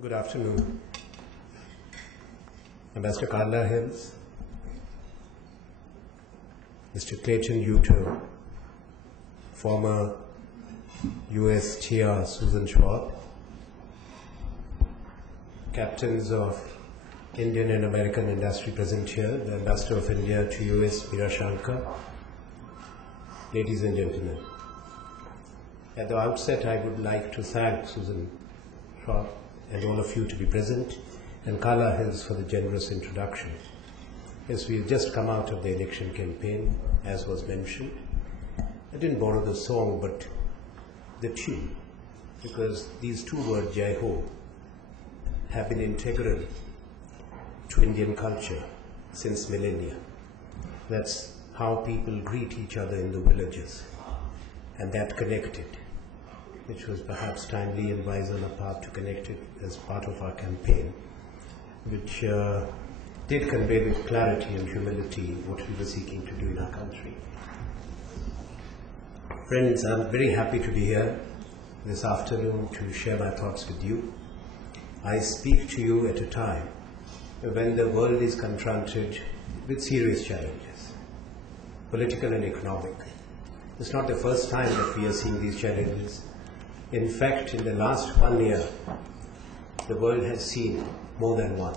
Good afternoon. Ambassador Carla Hills, Mr. Clayton Uter, former US Chair Susan Schwab, captains of Indian and American industry present here, the Ambassador of India to US, Meera Shankar, ladies and gentlemen. At the outset, I would like to thank Susan Schwab and all of you to be present, and Carla Hills for the generous introduction. Yes, we have just come out of the election campaign, as was mentioned. I didn't borrow the song, but the tune, because these two words, Jai Ho, have been integral to Indian culture since millennia. That's how people greet each other in the villages, and that connected, which was perhaps timely and wise on our part to connect it as part of our campaign, which did convey with clarity and humility what we were seeking to do in our country. Friends, I'm very happy to be here this afternoon to share my thoughts with you. I speak to you at a time when the world is confronted with serious challenges, political and economic. It's not the first time that we are seeing these challenges. In fact, in the last 1 year, the world has seen more than one.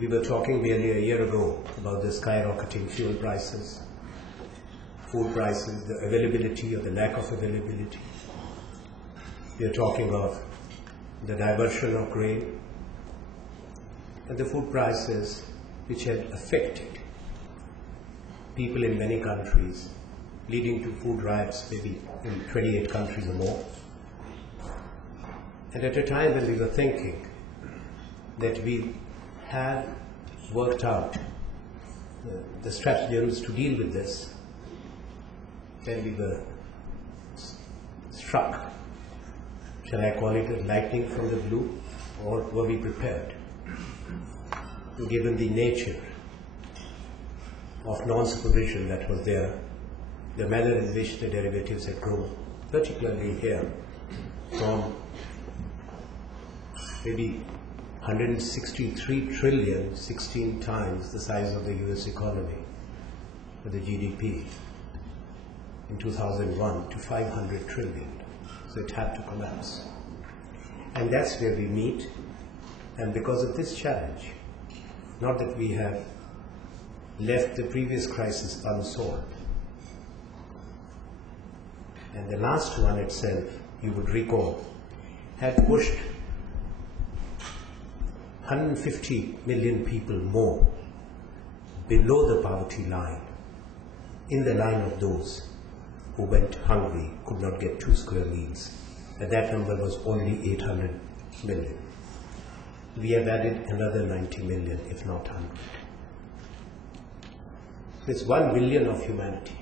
We were talking barely a year ago about the skyrocketing fuel prices, food prices, the availability or the lack of availability. We are talking of the diversion of grain and the food prices which had affected people in many countries, leading to food riots maybe in 28 countries or more. And at a time when we were thinking that we had worked out the stratagems to deal with this, then we were struck. Shall I call it a lightning from the blue, or were we prepared? Given the nature of non-supervision that was there, the manner in which the derivatives had grown, particularly here, from maybe 163 trillion, 16 times the size of the US economy, with the GDP, in 2001 to 500 trillion. So it had to collapse. And that's where we meet. And because of this challenge, not that we have left the previous crisis unsolved. And the last one itself, you would recall, had pushed 150 million people more below the poverty line, in the line of those who went hungry, could not get 2 square meals. And that number was only 800 million. We have added another 90 million, if not 100. It's 1 billion of humanity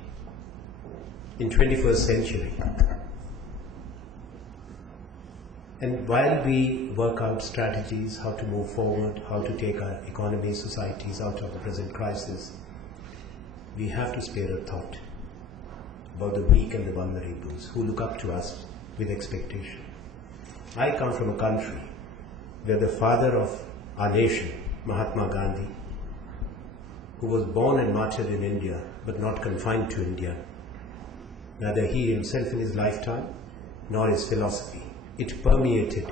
in 21st century. And while we work out strategies, how to move forward, how to take our economies, societies out of the present crisis, we have to spare a thought about the weak and the vulnerables who look up to us with expectation. I come from a country where the father of our nation, Mahatma Gandhi, who was born and martyred in India, but not confined to India, neither he himself in his lifetime, nor his philosophy. It permeated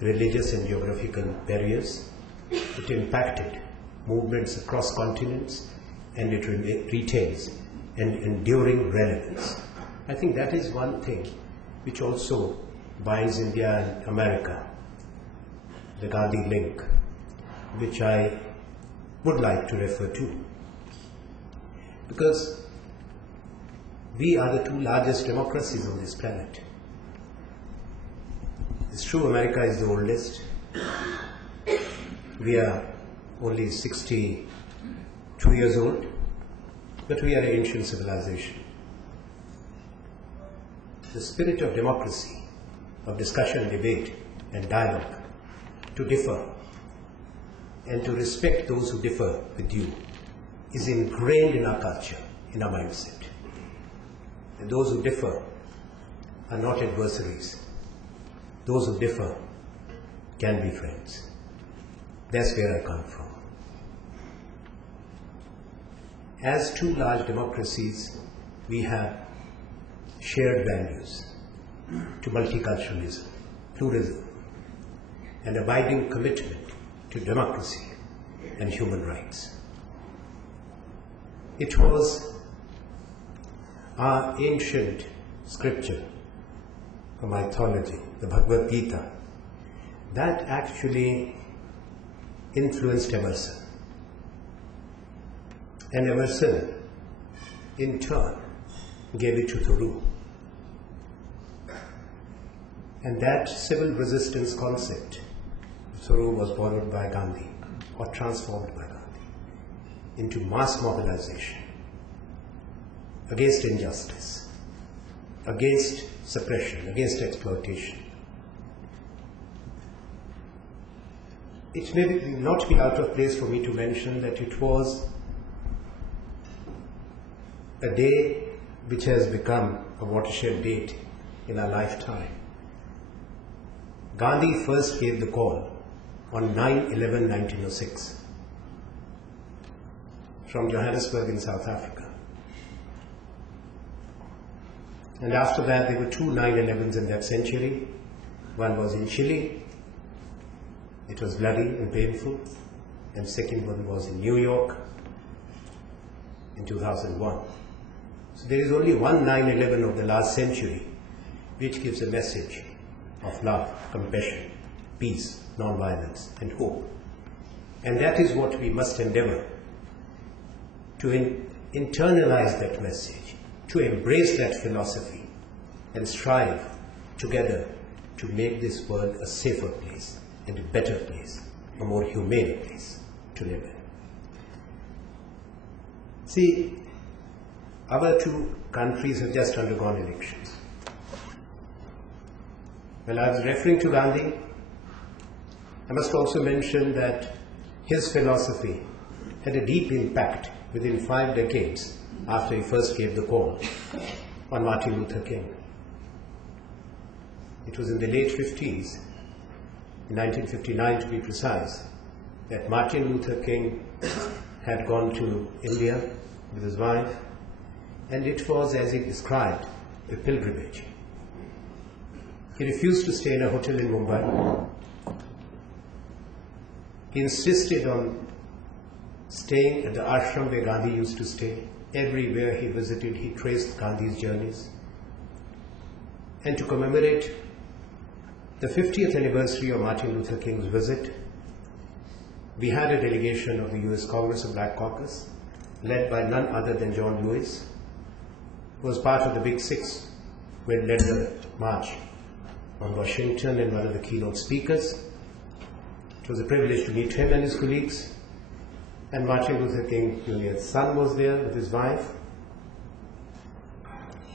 religious and geographical barriers. It impacted movements across continents, and it retains an enduring relevance. I think that is one thing which also binds India and America, the Gandhi link, which I would like to refer to. Because we are the 2 largest democracies on this planet. It's true, America is the oldest. We are only 62 years old, but we are an ancient civilization. The spirit of democracy, of discussion, debate, and dialogue, to differ and to respect those who differ with you, is ingrained in our culture, in our mindset. And those who differ are not adversaries. Those who differ can be friends. That's where I come from. As two large democracies, we have shared values to multiculturalism, pluralism, and abiding commitment to democracy and human rights. It was our ancient scripture, a mythology, the Bhagavad Gita, that actually influenced Emerson. And Emerson, in turn, gave it to Thoreau. And that civil resistance concept, Thoreau, was borrowed by Gandhi, or transformed by Gandhi, into mass mobilization against injustice, against suppression, against exploitation. It may not be out of place for me to mention that it was a day which has become a watershed date in our lifetime. Gandhi first gave the call on 9/11/1906 from Johannesburg in South Africa. And after that, there were two 9/11s in that century. One was in Chile. It was bloody and painful. And second one was in New York in 2001. So there is only one 9/11 of the last century which gives a message of love, compassion, peace, non-violence, and hope. And that is what we must endeavor to internalize that message, to embrace that philosophy, and strive together to make this world a safer place and a better place, a more humane place to live in. See, our two countries have just undergone elections. When I was referring to Gandhi, I must also mention that his philosophy had a deep impact within 5 decades after he first gave the call on Martin Luther King. It was in the late 50s, in 1959 to be precise, that Martin Luther King had gone to India with his wife, and it was, as he described, a pilgrimage. He refused to stay in a hotel in Mumbai. He insisted on staying at the ashram where Gandhi used to stay. Everywhere he visited, he traced Gandhi's journeys. And to commemorate the 50th anniversary of Martin Luther King's visit, we had a delegation of the US Congress of Black Caucus, led by none other than John Lewis, who was part of the Big Six, who had led the march on Washington and one of the keynote speakers. It was a privilege to meet him and his colleagues. And Martin Luther King Jr.'s son was there with his wife.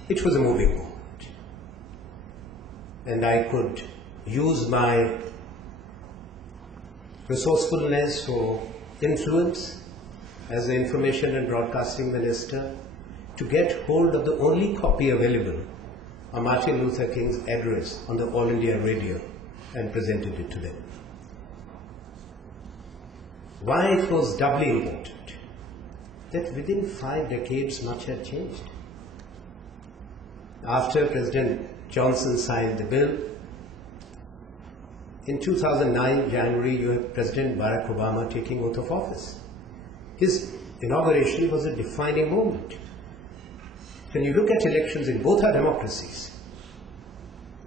It was a moving moment. And I could use my resourcefulness or influence as the Information and Broadcasting Minister to get hold of the only copy available of Martin Luther King's address on the All India Radio and presented it to them. Why it was doubly important? That within 5 decades much had changed. After President Johnson signed the bill, in 2009 January you have President Barack Obama taking oath of office. His inauguration was a defining moment. When you look at elections in both our democracies,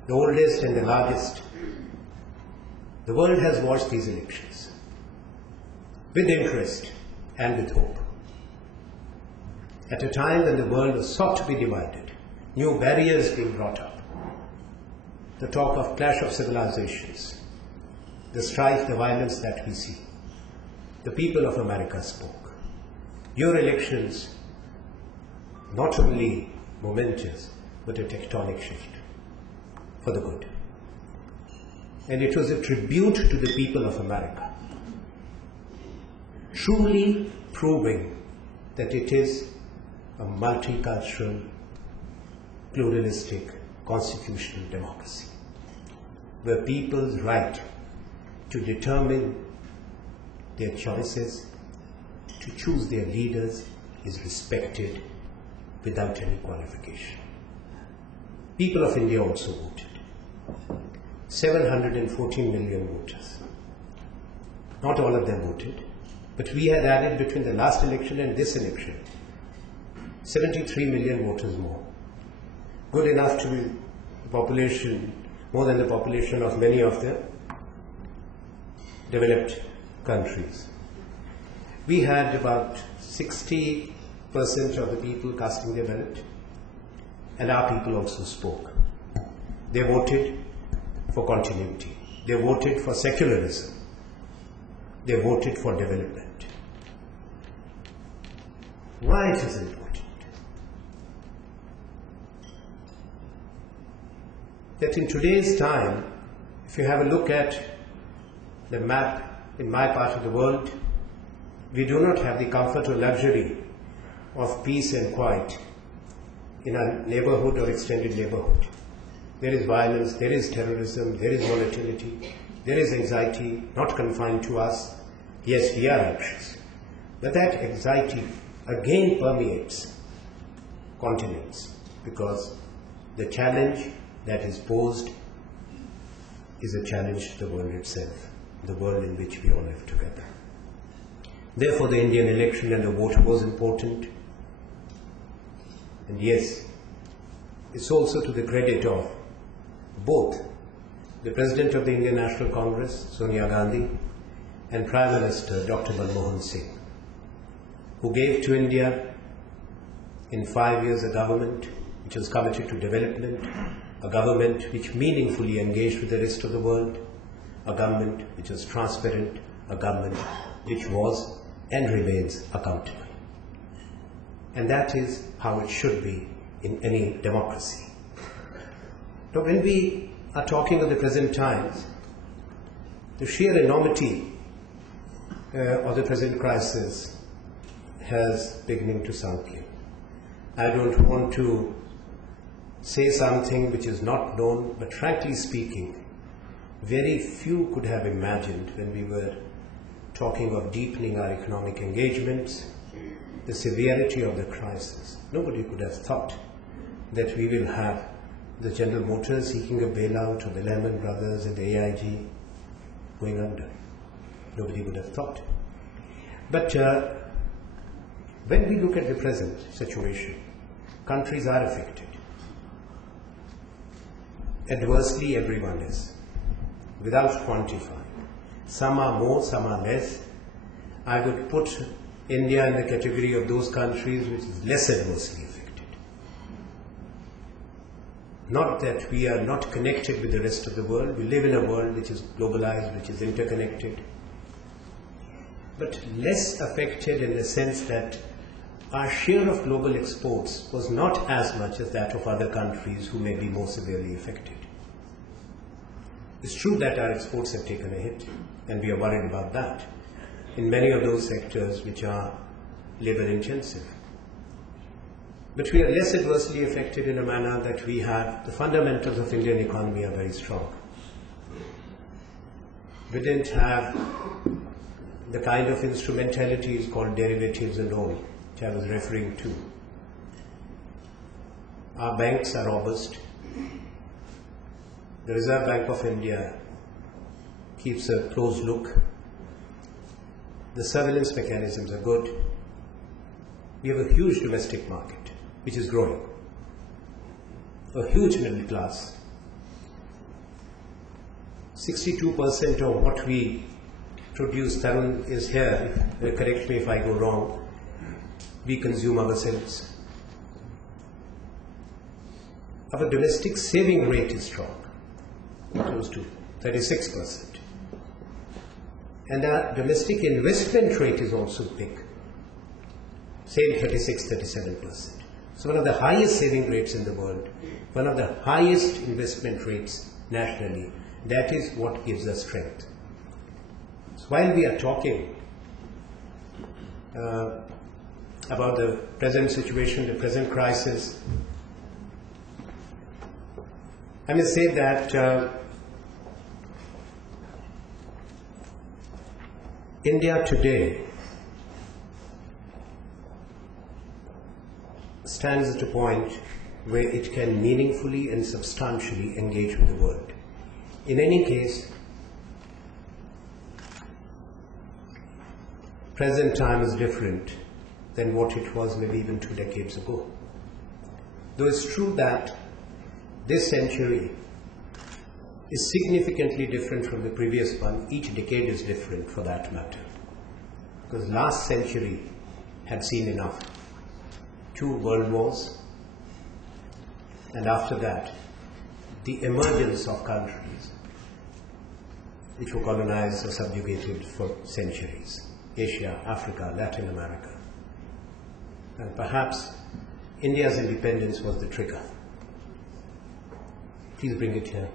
the oldest and the largest, the world has watched these elections with interest and with hope. At a time when the world was sought to be divided, new barriers being brought up, the talk of clash of civilizations, the strife, the violence that we see, the people of America spoke. Your elections, not only momentous, but a tectonic shift for the good. And it was a tribute to the people of America, truly proving that it is a multicultural, pluralistic, constitutional democracy, where people's right to determine their choices, to choose their leaders, is respected without any qualification. People of India also voted. 714 million voters. Not all of them voted, but we had added between the last election and this election 73 million voters more. Good enough to be the population, more than the population of many of the developed countries. We had about 60% of the people casting their ballot, and our people also spoke. They voted for continuity. They voted for secularism. They voted for development. Why it is important? That in today's time, if you have a look at the map in my part of the world, we do not have the comfort or luxury of peace and quiet in our neighborhood or extended neighborhood. There is violence, there is terrorism, there is volatility, there is anxiety, not confined to us. Yes, we are anxious. But that anxiety again permeates continents, because the challenge that is posed is a challenge to the world itself, the world in which we all live together. Therefore, the Indian election and the vote was important. And yes, it's also to the credit of both the President of the Indian National Congress, Sonia Gandhi, and Prime Minister Dr. Manmohan Singh, who gave to India in 5 years a government which was committed to development, a government which meaningfully engaged with the rest of the world, a government which was transparent, a government which was and remains accountable. And that is how it should be in any democracy. Now, when we are talking of the present times, the sheer enormity of the present crisis has beginning to sound clear. I don't want to say something which is not known, but frankly speaking, very few could have imagined when we were talking of deepening our economic engagements, the severity of the crisis. Nobody could have thought that we will have the General Motors seeking a bailout, or the Lehman Brothers and the AIG going under. Nobody would have thought. But when we look at the present situation, countries are affected. Adversely, everyone is, without quantifying. Some are more, some are less. I would put India in the category of those countries which is less adversely affected. Not that we are not connected with the rest of the world. We live in a world which is globalized, which is interconnected, but less affected in the sense that our share of global exports was not as much as that of other countries who may be more severely affected. It's true that our exports have taken a hit, and we are worried about that in many of those sectors which are labor intensive. But we are less adversely affected in a manner that we have, the fundamentals of Indian economy are very strong. We didn't have the kind of instrumentalities called derivatives and all, which I was referring to. Our banks are robust. The Reserve Bank of India keeps a close look. The surveillance mechanisms are good. We have a huge domestic market, which is growing. A huge middle class. 62% of what we produce, Tarun is here, correct me if I go wrong, we consume ourselves. Our domestic saving rate is strong, close to 36%. And our domestic investment rate is also big, same 36-37%. So one of the highest saving rates in the world, one of the highest investment rates nationally. That is what gives us strength. So while we are talking about the present situation, the present crisis, I may say that India today stands at a point where it can meaningfully and substantially engage with the world. In any case, present time is different than what it was maybe even 2 decades ago. Though it's true that this century is significantly different from the previous one, each decade is different for that matter. Because last century had seen enough. 2 world wars, and after that, the emergence of countries which were colonized or subjugated for centuries. Asia, Africa, Latin America. And perhaps India's independence was the trigger. Please bring it here.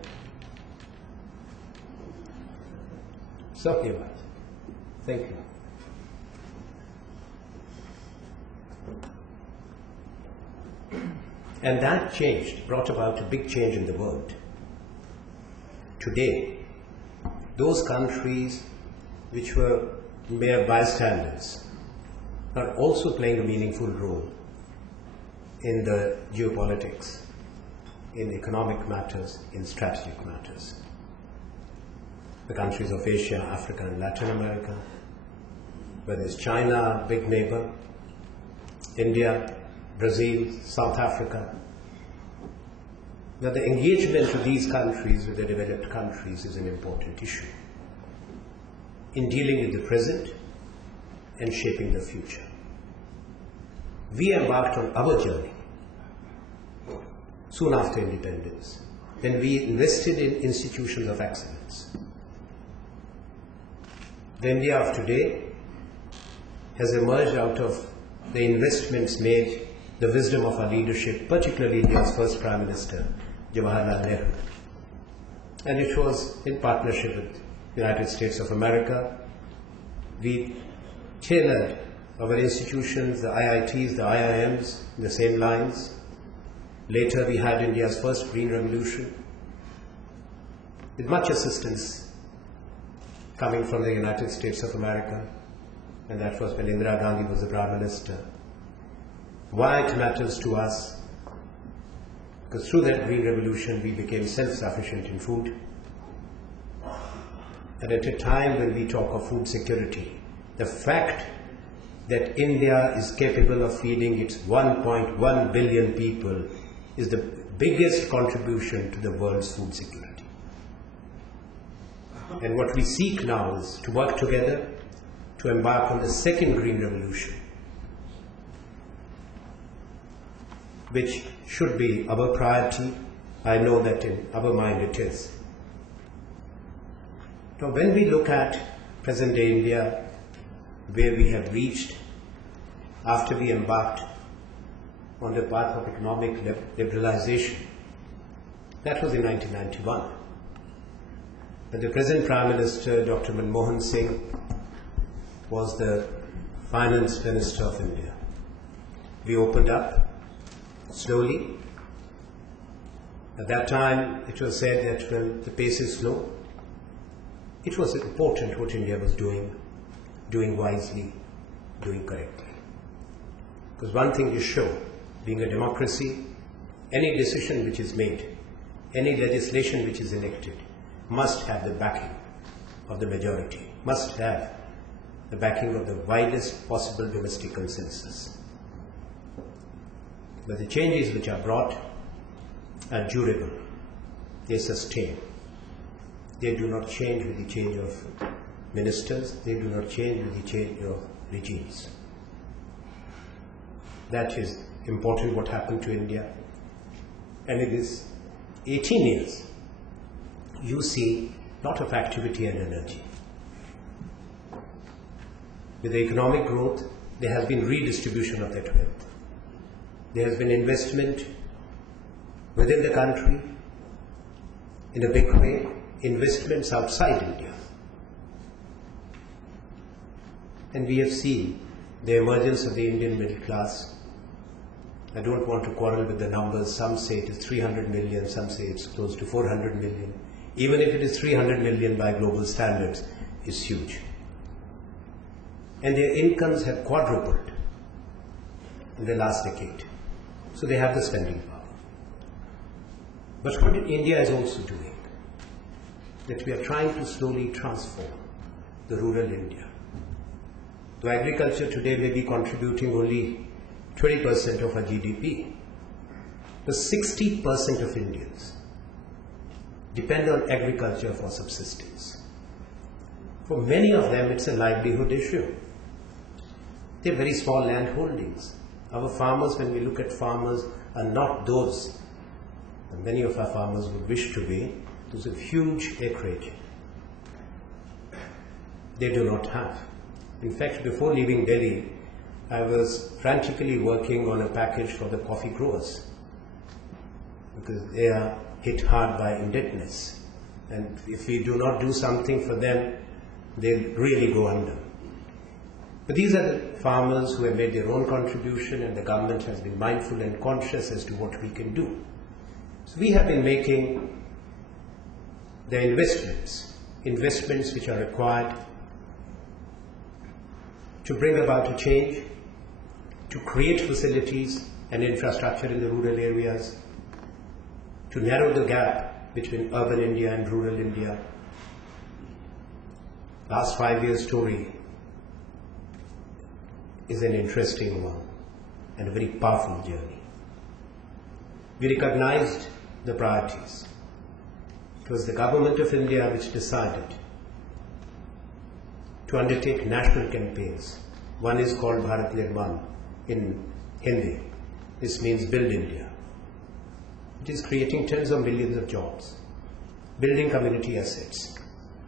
So here, thank you. And that changed, brought about a big change in the world. Today, those countries which were mere bystanders are also playing a meaningful role in the geopolitics, in economic matters, in strategic matters. The countries of Asia, Africa, and Latin America, whether it's China, big neighbor, India, Brazil, South Africa. Now, the engagement of these countries with the developed countries is an important issue in dealing with the present and shaping the future. We embarked on our journey soon after independence, when we invested in institutions of excellence. The India of today has emerged out of the investments made, the wisdom of our leadership, particularly India's first Prime Minister, Jawaharlal Nehru. And it was in partnership with the United States of America. We tailored our institutions, the IITs, the IIMs, in the same lines. Later we had India's first Green Revolution, with much assistance coming from the United States of America, and that was when Indira Gandhi was the Prime Minister. Why it matters to us? Because through that Green Revolution we became self-sufficient in food. And at a time when we talk of food security, the fact that India is capable of feeding its 1.1 billion people is the biggest contribution to the world's food security. And what we seek now is to work together to embark on the second Green Revolution, which should be our priority. I know that in our mind it is. Now, when we look at present-day India, where we have reached after we embarked on the path of economic liberalization, that was in 1991. When the present Prime Minister, Dr. Manmohan Singh, was the Finance Minister of India. We opened up slowly. At that time, it was said that when the pace is slow, it was important what India was doing wisely, doing correctly. Because one thing is sure, being a democracy, any decision which is made, any legislation which is enacted, must have the backing of the majority, must have the backing of the widest possible domestic consensus. But the changes which are brought are durable, they sustain. They do not change with the change of ministers, they do not change with the change of regimes. That is important what happened to India. And in this 18 years, you see a lot of activity and energy. With the economic growth, there has been redistribution of that wealth. There has been investment within the country in a big way, investments outside India. And we have seen the emergence of the Indian middle class. I don't want to quarrel with the numbers. Some say it is 300 million, some say it's close to 400 million. Even if it is 300 million by global standards, it's huge. and their incomes have quadrupled in the last decade. So they have the spending power. But what India is also doing, that we are trying to slowly transform the rural India. Though agriculture today may be contributing only 20% of our GDP, but 60% of Indians depend on agriculture for subsistence. For many of them, it's a livelihood issue. They're very small land holdings. Our farmers, when we look at farmers, are not those that many of our farmers would wish to be. Those have huge acreage. They do not have. In fact, before leaving Delhi, I was frantically working on a package for the coffee growers, because they are hit hard by indebtedness. And if we do not do something for them, they'll really go under. But these are the farmers who have made their own contribution, and the government has been mindful and conscious as to what we can do. So we have been making the investments which are required to bring about a change, to create facilities and infrastructure in the rural areas, to narrow the gap between urban India and rural India. Last 5 years' story is an interesting one and a very powerful journey. We recognized the priorities. It was the government of India which decided to undertake national campaigns. One is called Bharat Nirman in Hindi. This means Build India. It is creating tens of millions of jobs, building community assets,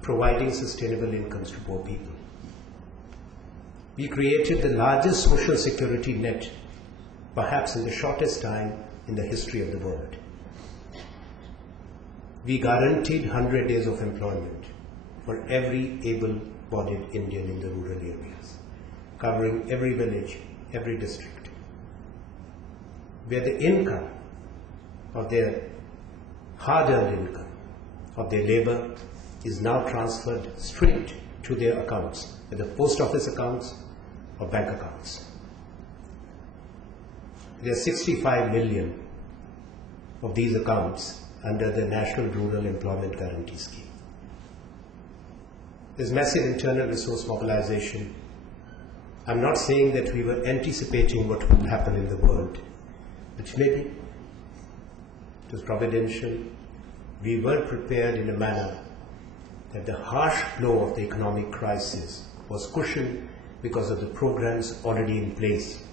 providing sustainable incomes to poor people. We created the largest social security net, perhaps in the shortest time in the history of the world. We guaranteed 100 days of employment for every able-bodied Indian in the rural areas, covering every village, every district, where the income of their hard-earned income, of their labor, is now transferred straight to their accounts, whether post office accounts or bank accounts. There are 65 million of these accounts under the National Rural Employment Guarantee Scheme. There's massive internal resource mobilization. I'm not saying that we were anticipating what will happen in the world, but maybe it was providential. We were prepared in a manner that the harsh blow of the economic crisis was cushioned because of the programs already in place,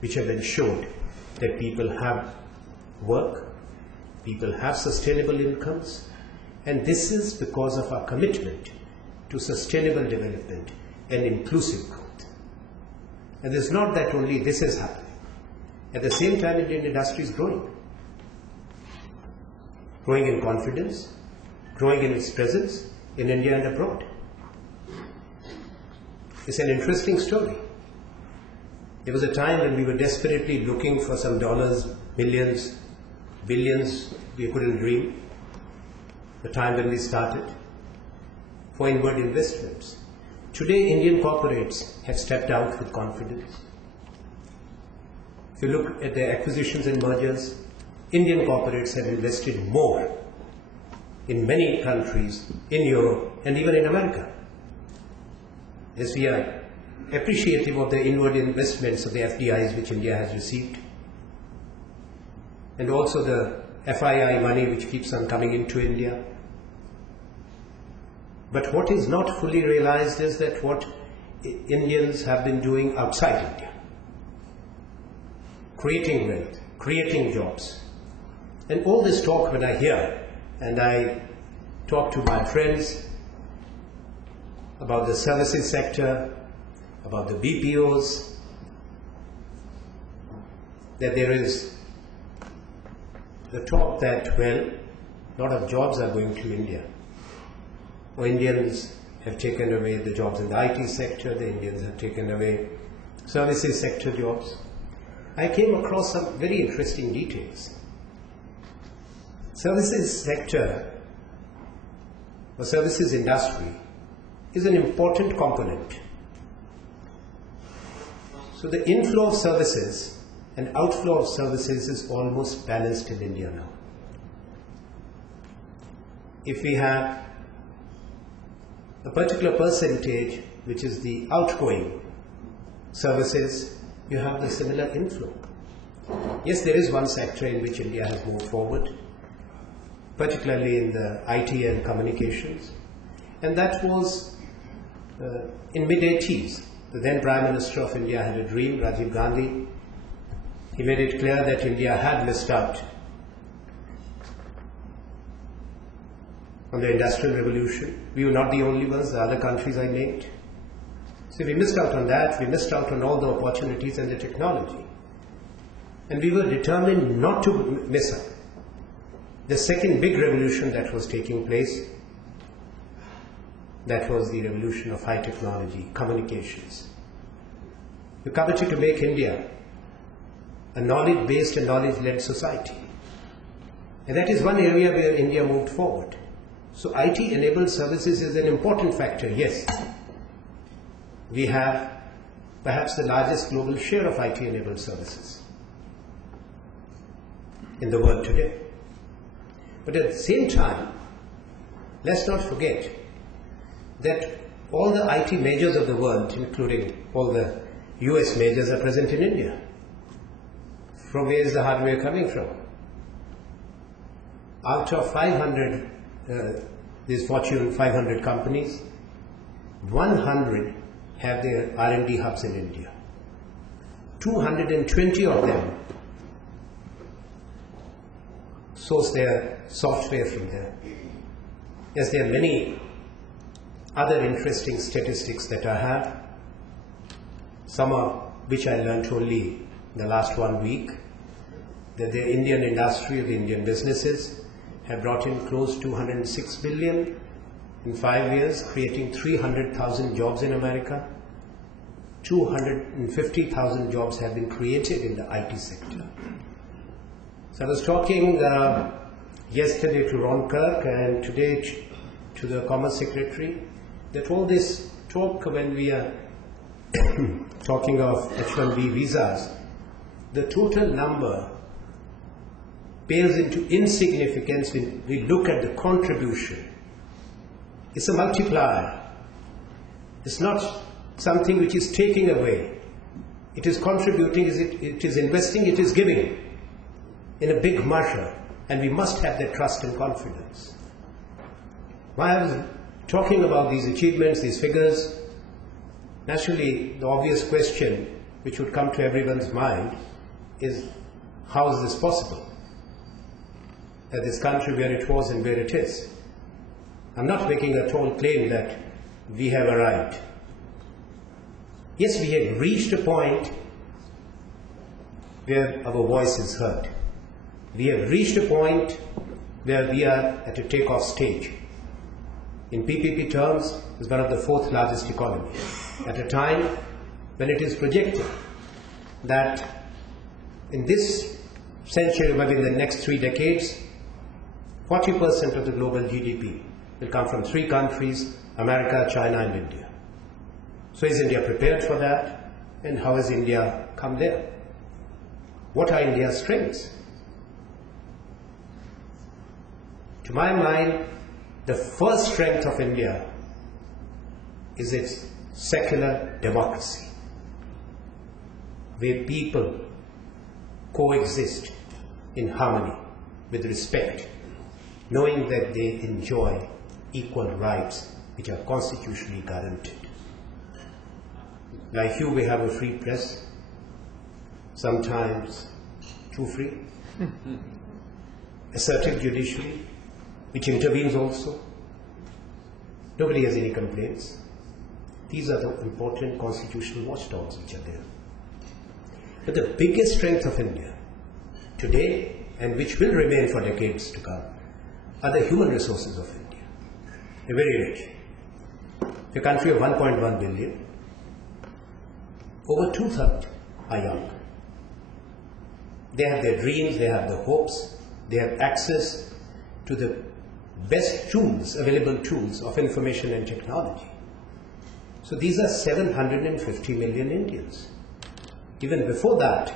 which have ensured that people have work, people have sustainable incomes, and this is because of our commitment to sustainable development and inclusive growth. And it's not that only this is happening. At the same time, Indian industry is growing in confidence, growing in its presence in India and abroad. It's an interesting story. There was a time when we were desperately looking for some dollars, millions, billions we couldn't dream. The time when we started for inward investments. Today, Indian corporates have stepped out with confidence. If you look at their acquisitions and mergers, Indian corporates have invested more in many countries, in Europe and even in America. Yes, we are appreciative of the inward investments of the FDIs which India has received, and also the FII money which keeps on coming into India. But what is not fully realized is that what Indians have been doing outside India, creating wealth, creating jobs. And all this talk, when I hear, and I talk to my friends about the services sector, about the BPOs, that there is the talk that, well, a lot of jobs are going to India. Or Indians have taken away the jobs in the IT sector, the Indians have taken away services sector jobs. I came across some very interesting details. Services sector or services industry is an important component So the inflow of services and outflow of services is almost balanced in India now. If we have a particular percentage which is the outgoing services, you have the similar inflow. Yes, there is one sector in which India has moved forward, particularly in the IT and communications, and that was in mid-80s. The then Prime Minister of India had a dream, Rajiv Gandhi. He made it clear that India had missed out on the Industrial Revolution. We were not the only ones, the other countries I named. So we missed out on that, we missed out on all the opportunities and the technology. And we were determined not to miss out. The second big revolution that was taking place, that was the revolution of high technology, communications. We coveted to make India a knowledge-based and knowledge-led society. And that is one area where India moved forward. So IT-enabled services is an important factor, yes. We have perhaps the largest global share of IT-enabled services in the world today. But at the same time, let's not forget that all the IT majors of the world, including all the US majors, are present in India. From where is the hardware coming from? Out of 500, these Fortune 500 companies, 100 have their R&D hubs in India. 220 of them source their software from there. Yes, there are many other interesting statistics that I have, some of which I learned only in the last 1 week, that the Indian industry, the Indian businesses have brought in close to 106 billion in 5 years, creating 300,000 jobs in America. 250,000 jobs have been created in the IT sector. So I was talking yesterday to Ron Kirk and today to the Commerce Secretary that all this talk, when we are talking of H-1B visas, the total number pales into insignificance when we look at the contribution. It's a multiplier. It's not something which is taking away. It is contributing, it is investing, it is giving in a big measure, and we must have that trust and confidence. Why I was talking about these achievements, these figures, naturally the obvious question which would come to everyone's mind is, how is this possible? That this country where it was and where it is. I'm not making a tall claim that we have arrived. Yes, we have reached a point where our voice is heard. We have reached a point where we are at a takeoff stage. In PPP terms, it's one of the 4th largest economies. At a time when it is projected that in this century, maybe in the next 3 decades, 40% of the global GDP will come from 3 countries, America, China and India. So is India prepared for that? And how has India come there? What are India's strengths? To my mind, the first strength of India is its secular democracy, where people coexist in harmony with respect, knowing that they enjoy equal rights which are constitutionally guaranteed. Like you, we have a free press, sometimes too free, assertive judiciary, which intervenes also. Nobody has any complaints. These are the important constitutional watchdogs which are there. But the biggest strength of India today, and which will remain for decades to come, are the human resources of India. They're very rich. A country of 1.1 billion, over 2/3 are young. They have their dreams, they have their hopes, they have access to the best tools, available tools of information and technology. So these are 750 million Indians. Even before that,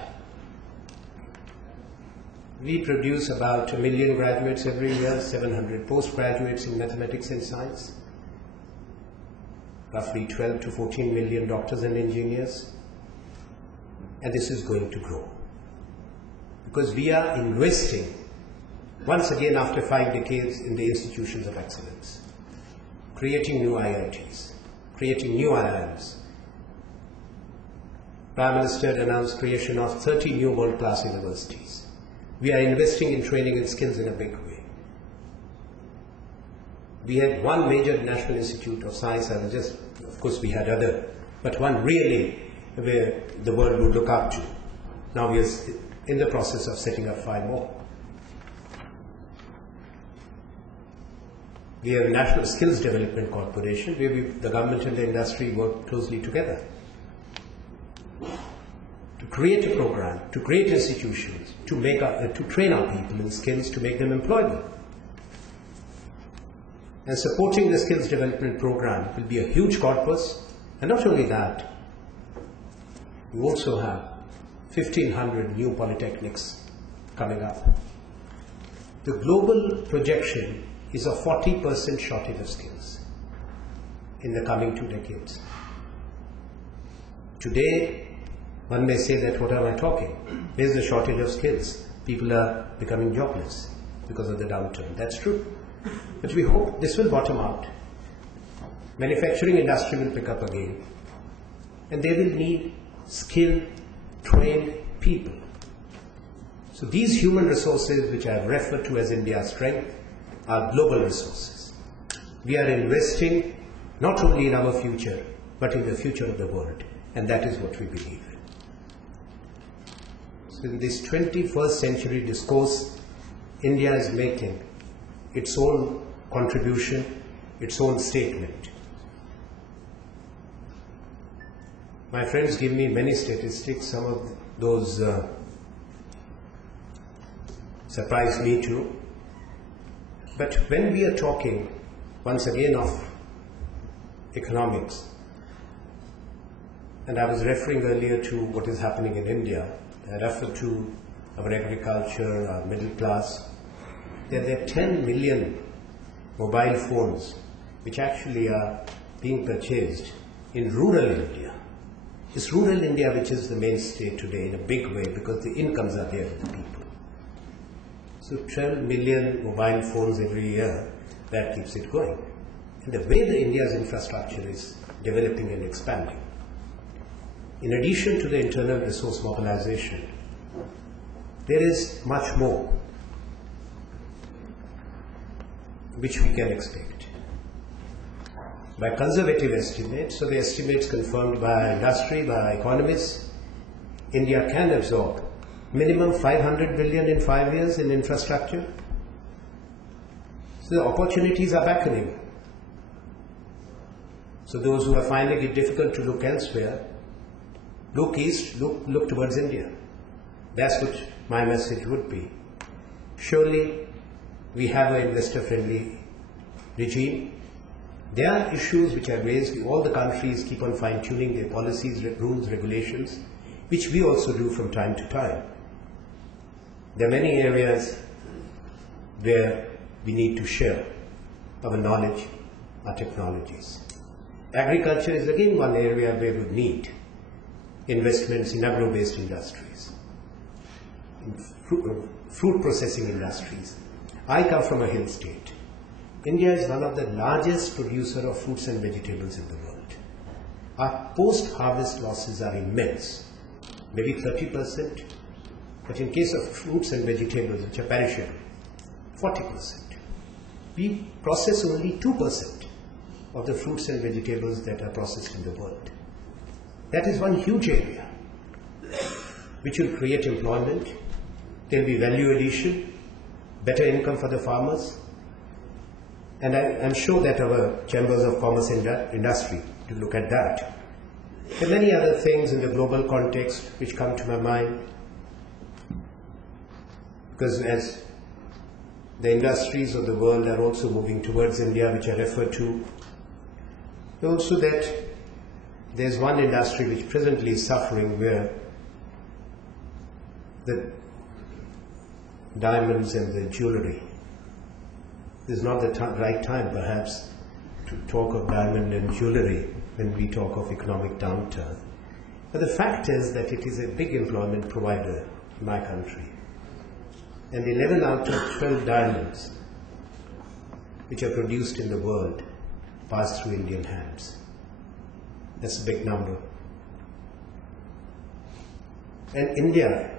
we produce about 1 million graduates every year, 700 postgraduates in mathematics and science, roughly 12 to 14 million doctors and engineers, and this is going to grow. Because we are investing, once again after 5 decades, in the institutions of excellence, creating new IITs, creating new IIMs. Prime Minister announced creation of 30 new world-class universities. We are investing in training and skills in a big way. We had one major National Institute of Science, and of course we had other, but one really where the world would look up to. Now we are in the process of setting up 5 more. We have a National Skills Development Corporation, where the government and the industry work closely together to create a program, to create institutions, to train our people in skills to make them employable. And supporting the skills development program will be a huge corpus. And not only that, we also have 1,500 new polytechnics coming up. The global projection is a 40% shortage of skills in the coming 2 decades. Today, one may say that, what am I talking? There's a shortage of skills. People are becoming jobless because of the downturn. That's true. But we hope this will bottom out. Manufacturing industry will pick up again. And they will need skilled, trained people. So these human resources, which I have referred to as India's strength, are global resources. We are investing not only in our future, but in the future of the world. And that is what we believe. So in this 21st century discourse, India is making its own contribution, its own statement. My friends give me many statistics. Some of those surprise me too. But when we are talking, once again, of economics, and I was referring earlier to what is happening in India, I referred to our agriculture, our middle class. There are 10 million mobile phones which actually are being purchased in rural India. It's rural India which is the mainstay today in a big way, because the incomes are there for the people. So 12 million mobile phones every year, that keeps it going. And the way the India's infrastructure is developing and expanding, in addition to the internal resource mobilization, there is much more which we can expect. By conservative estimates, so the estimates confirmed by industry, by economists, India can absorb minimum 500 billion in 5 years in infrastructure. So the opportunities are beckoning. So those who are finding it difficult to look elsewhere, look east, look towards India. That's what my message would be. Surely we have an investor-friendly regime. There are issues which are raised. All the countries keep on fine-tuning their policies, rules, regulations, which we also do from time to time. There are many areas where we need to share our knowledge, our technologies. Agriculture is again one area where we need investments in agro-based industries, in fruit processing industries. I come from a hill state. India is one of the largest producers of fruits and vegetables in the world. Our post-harvest losses are immense, maybe 30%, but in case of fruits and vegetables, which are perishable, 40%. We process only 2% of the fruits and vegetables that are processed in the world. That is one huge area which will create employment. There will be value addition, better income for the farmers, and I'm sure that our chambers of commerce and industry will look at that. There are many other things in the global context which come to my mind, because as the industries of the world are also moving towards India, which I refer to, also that there's one industry which presently is suffering, where the diamonds and the jewelry. This is not the right time, perhaps, to talk of diamond and jewelry when we talk of economic downturn. But the fact is that it is a big employment provider in my country. And 11 out of 12 diamonds which are produced in the world pass through Indian hands. That's a big number. And India,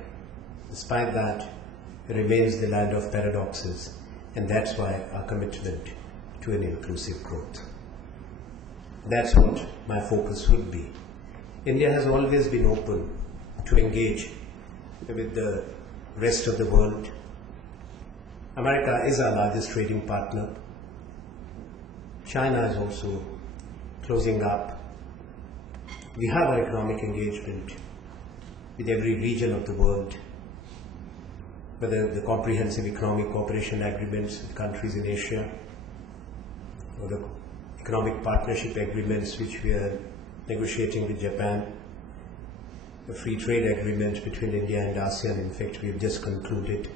despite that, remains the land of paradoxes, and that's why our commitment to an inclusive growth. That's what my focus would be. India has always been open to engage with the rest of the world. America is our largest trading partner. China is also closing up. We have our economic engagement with every region of the world, whether the comprehensive economic cooperation agreements with countries in Asia, or the economic partnership agreements which we are negotiating with Japan, the free trade agreement between India and ASEAN, in fact we have just concluded,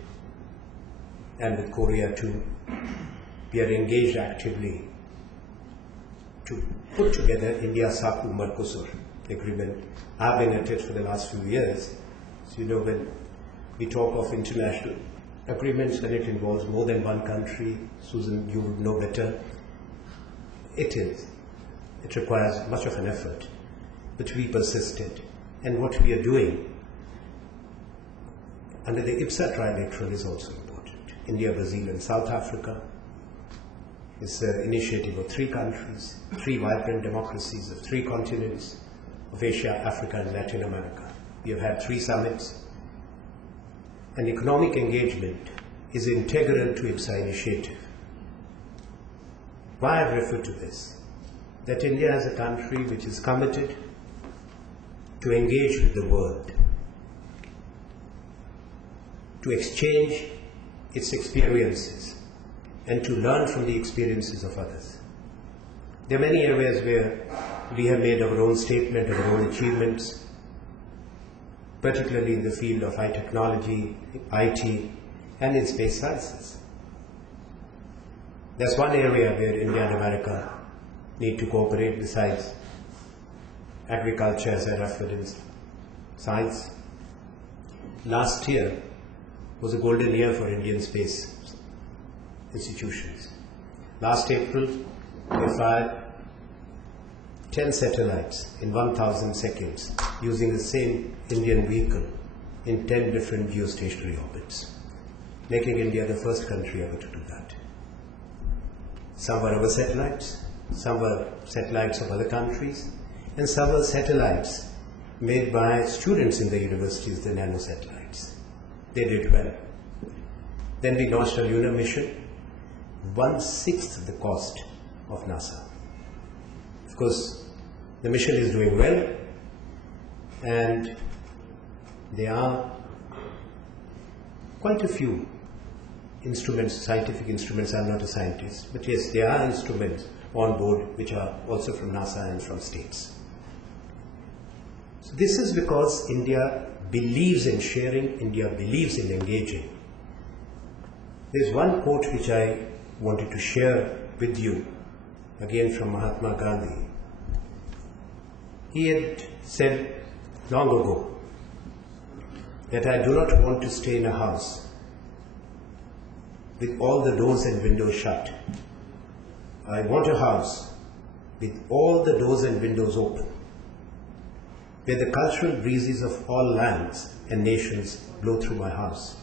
and with Korea too. We are engaged actively to put together India-SAARC-Mercosur agreement. I've been at it for the last few years. So you know, when we talk of international agreements, when it involves more than one country, Susan, you would know better, it requires much of an effort, but we persisted. And what we are doing under the IPSA trilateral is also important. India, Brazil and South Africa is an initiative of 3 countries, 3 vibrant democracies of 3 continents, of Asia, Africa and Latin America. We have had 3 summits. And economic engagement is integral to IPSA initiative. Why I refer to this? That India is a country which is committed to engage with the world, to exchange its experiences and to learn from the experiences of others. There are many areas where we have made our own statement of our own achievements, particularly in the field of high technology, IT, and in space sciences. That's one area where India and America need to cooperate besides agriculture, as I referred in science. Last year was a golden year for Indian space institutions. Last April, we fired 10 satellites in 1,000 seconds using the same Indian vehicle in 10 different geostationary orbits, making India the first country ever to do that. Some were our satellites, some were satellites of other countries, and some were satellites made by students in the universities, the nanosatellites. They did well. Then we launched a lunar mission, 1/6 the cost of NASA. Of course, the mission is doing well, and there are quite a few instruments, scientific instruments. I'm not a scientist, but yes, there are instruments on board which are also from NASA and from states. So this is because India believes in sharing, India believes in engaging. There's one quote which I wanted to share with you, again from Mahatma Gandhi. He had said long ago that I do not want to stay in a house with all the doors and windows shut. I want a house with all the doors and windows open, where the cultural breezes of all lands and nations blow through my house,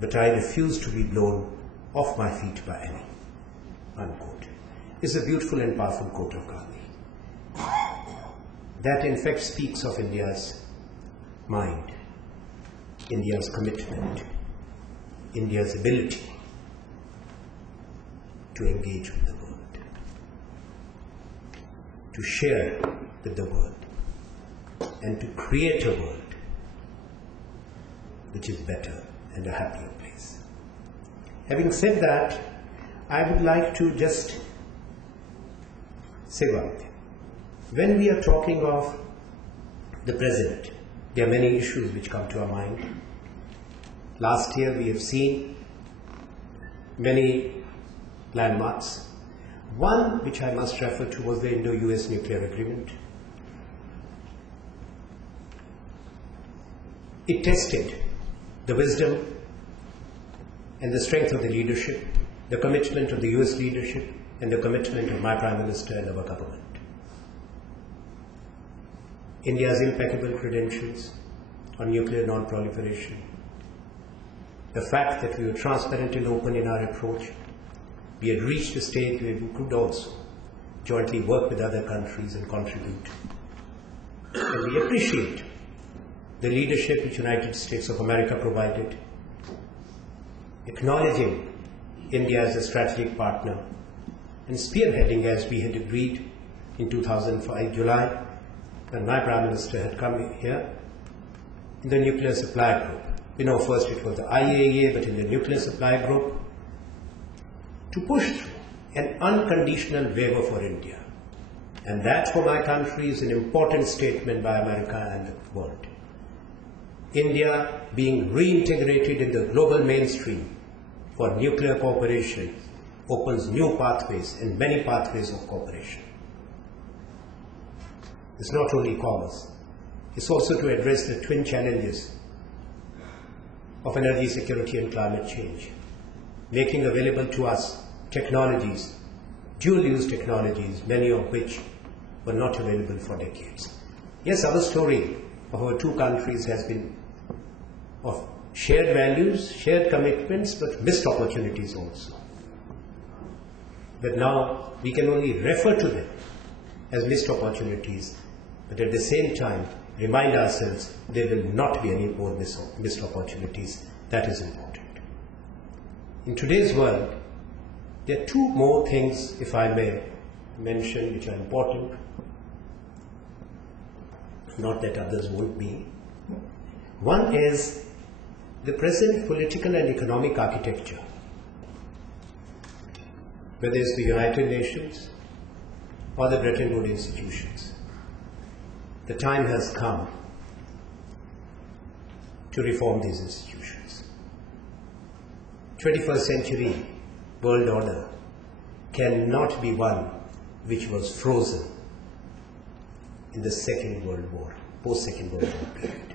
but I refuse to be blown off my feet by any. Unquote. It's a beautiful and powerful quote of Gandhi. That in fact speaks of India's mind, India's commitment, India's ability to engage with the world, to share with the world, and to create a world which is better and a happier place. Having said that, I would like to just say one thing. When we are talking of the present, there are many issues which come to our mind. Last year we have seen many landmarks. One which I must refer to was the Indo-US nuclear agreement. It tested the wisdom and the strength of the leadership, the commitment of the US leadership, and the commitment of my Prime Minister and our government. India's impeccable credentials on nuclear non-proliferation, the fact that we were transparent and open in our approach, we had reached a stage where we could also jointly work with other countries and contribute. And we appreciate the leadership which United States of America provided, acknowledging India as a strategic partner and spearheading, as we had agreed in 2005 July, when my Prime Minister had come here, in the nuclear supply group. You know, first it was the IAEA, but in the nuclear supply group, to push through an unconditional waiver for India. And that, for my country, is an important statement by America and the world. India being reintegrated in the global mainstream for nuclear cooperation opens new pathways and many pathways of cooperation. It's not only commerce, it's also to address the twin challenges of energy security and climate change, making available to us technologies, dual-use technologies, many of which were not available for decades. Yes, our story of our two countries has been of shared values, shared commitments, but missed opportunities also. But now we can only refer to them as missed opportunities, but at the same time remind ourselves there will not be any more missed opportunities. That is important. In today's world, there are two more things, if I may mention, which are important. Not that others won't be. One is the present political and economic architecture, whether it's the United Nations or the Bretton Woods institutions. The time has come to reform these institutions. 21st century world order cannot be one which was frozen in the Second World War, post-Second World War period.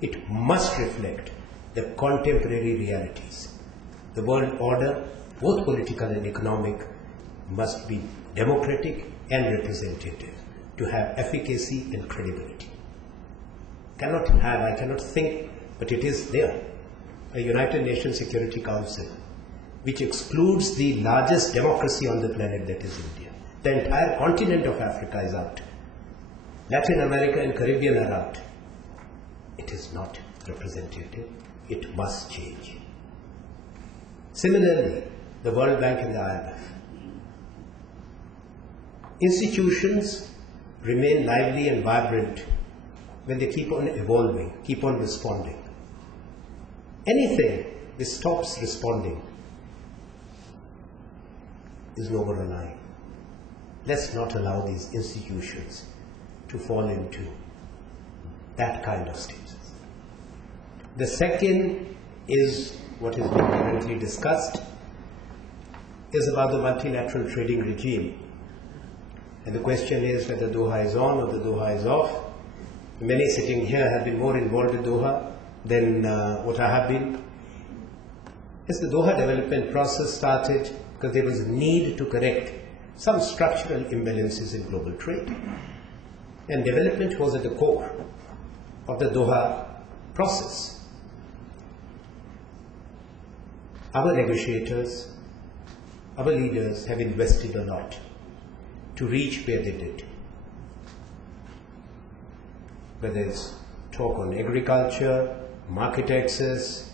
It must reflect the contemporary realities. The world order, both political and economic, must be democratic and representative to have efficacy and credibility. I cannot think, but it is there, a United Nations Security Council which excludes the largest democracy on the planet, that is India. The entire continent of Africa is out. Latin America and Caribbean are out. It is not representative. It must change. Similarly, the World Bank and the IMF. Institutions remain lively and vibrant when they keep on evolving, keep on responding. Anything which stops responding is no more alive. Let's not allow these institutions to fall into that kind of status. The second is what is being currently discussed, is about the multilateral trading regime. And the question is whether Doha is on or the Doha is off. Many sitting here have been more involved in Doha than what I have been. Yes, the Doha development process started because there was a need to correct some structural imbalances in global trade. And development was at the core of the Doha process. Our negotiators, our leaders have invested a lot to reach where they did. Whether it's talk on agriculture, market access,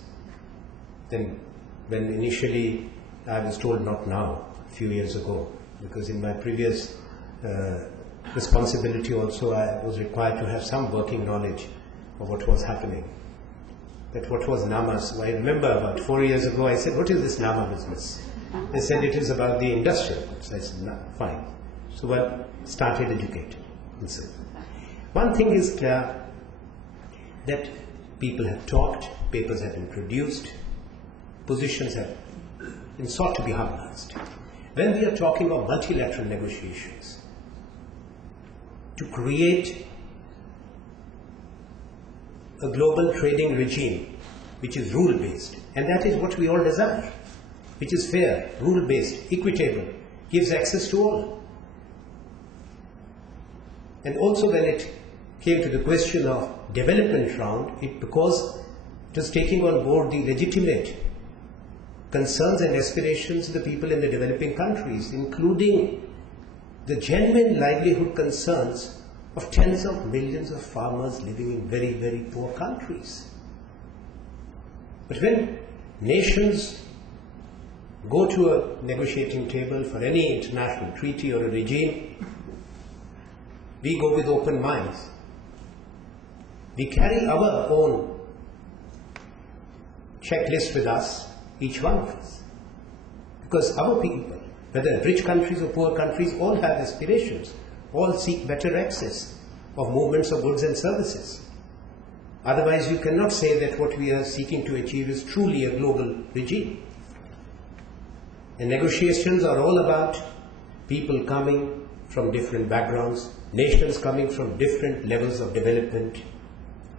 then when initially I was told not now, a few years ago, because in my previous responsibility also I was required to have some working knowledge of what was happening. That what was NAMA. So I remember about 4 years ago I said, what is this NAMA business? They said it is about the industrial goods. I said, no, fine. So I started educating. And so one thing is clear, that people have talked, papers have been produced, positions have been sought to be harmonized. When we are talking of multilateral negotiations, to create a global trading regime which is rule-based, and that is what we all desire, which is fair, rule-based, equitable, gives access to all. And also when it came to the question of development round, because it was taking on board the legitimate concerns and aspirations of the people in the developing countries, including the genuine livelihood concerns of tens of millions of farmers living in very, very poor countries. But when nations go to a negotiating table for any international treaty or a regime, we go with open minds. We carry our own checklist with us, each one of us. Because our people, whether rich countries or poor countries, all have aspirations, all seek better access of movements of goods and services. Otherwise, you cannot say that what we are seeking to achieve is truly a global regime. And negotiations are all about people coming from different backgrounds, nations coming from different levels of development,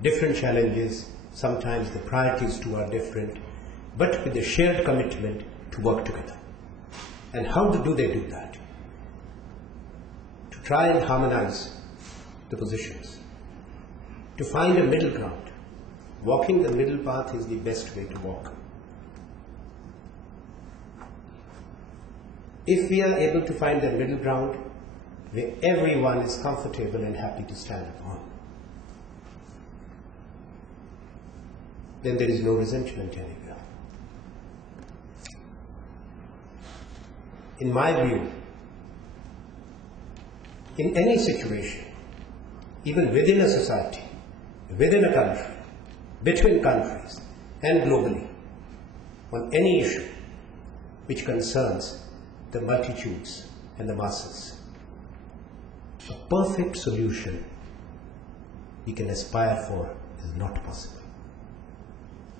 different challenges, sometimes the priorities too are different, but with a shared commitment to work together. And how do they do that? To try and harmonize the positions, to find a middle ground. Walking the middle path is the best way to walk. If we are able to find a middle ground where everyone is comfortable and happy to stand upon, then there is no resentment anywhere. In my view, in any situation, even within a society, within a country, between countries, and globally, on any issue which concerns the multitudes and the masses, a perfect solution we can aspire for is not possible.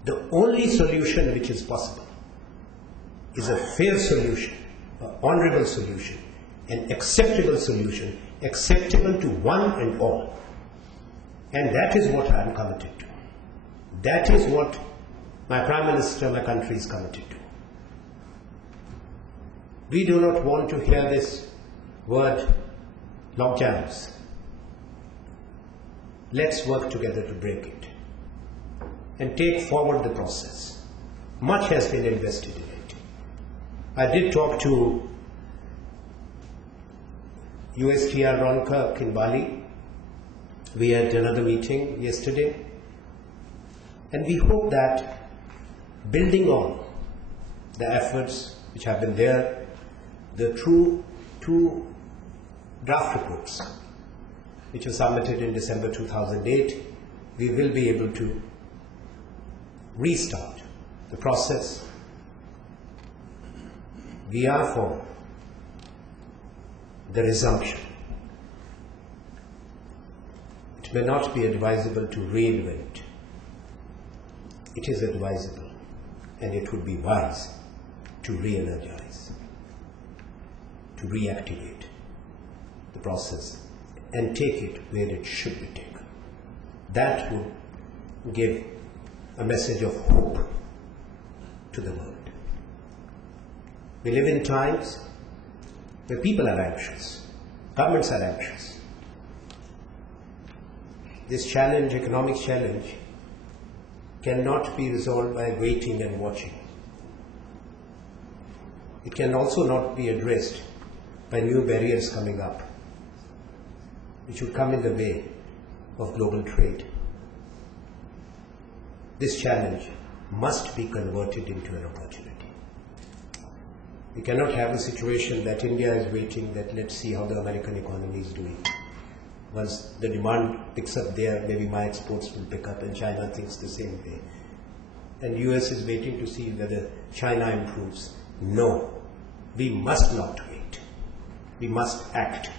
The only solution which is possible is a fair solution, an honorable solution, an acceptable solution, acceptable to one and all. And that is what I am committed to. That is what my Prime Minister, my country is committed to. We do not want to hear this word logjams. Let's work together to break it and take forward the process. Much has been invested in it. I did talk to USTR Ron Kirk in Bali. We had another meeting yesterday, and we hope that building on the efforts which have been there, the two draft reports which were submitted in December 2008, we will be able to restart the process. We are for the resumption. It may not be advisable to reinvent. It is advisable, and it would be wise to re-energize, to reactivate the process and take it where it should be taken. That would give a message of hope to the world. We live in times where people are anxious, governments are anxious. This challenge, economic challenge, cannot be resolved by waiting and watching. It can also not be addressed by new barriers coming up, which would come in the way of global trade. This challenge must be converted into an opportunity. We cannot have a situation that India is waiting, that let's see how the American economy is doing. Once the demand picks up there, maybe my exports will pick up, and China thinks the same way. And US is waiting to see whether China improves. No, we must not wait. We must act.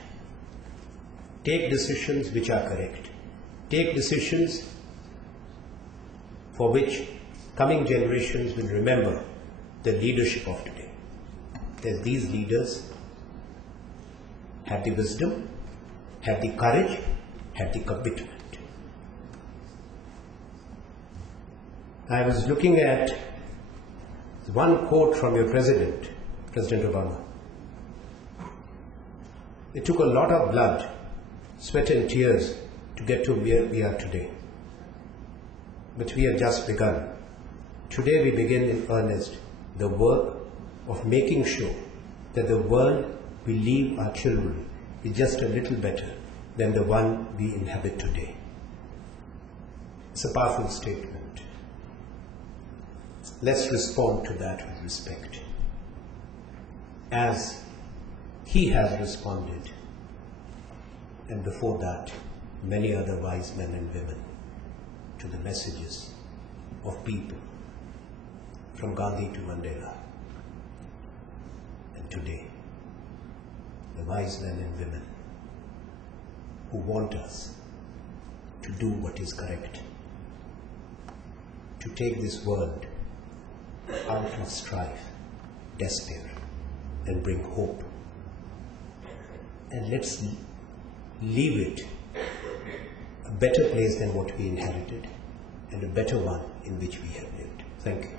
Take decisions which are correct. Take decisions for which coming generations will remember the leadership of today. That these leaders had the wisdom, had the courage, had the commitment. I was looking at one quote from your President Obama. It took a lot of blood, sweat and tears to get to where we are today. But we have just begun. Today we begin in earnest the work of making sure that the world we leave our children is just a little better than the one we inhabit today. It's a powerful statement. Let's respond to that with respect, as he has responded, and before that, many other wise men and women, to the messages of people from Gandhi to Mandela. And today, the wise men and women who want us to do what is correct, to take this world out of strife, despair, and bring hope. And let's leave it a better place than what we inherited, and a better one in which we have lived. Thank you.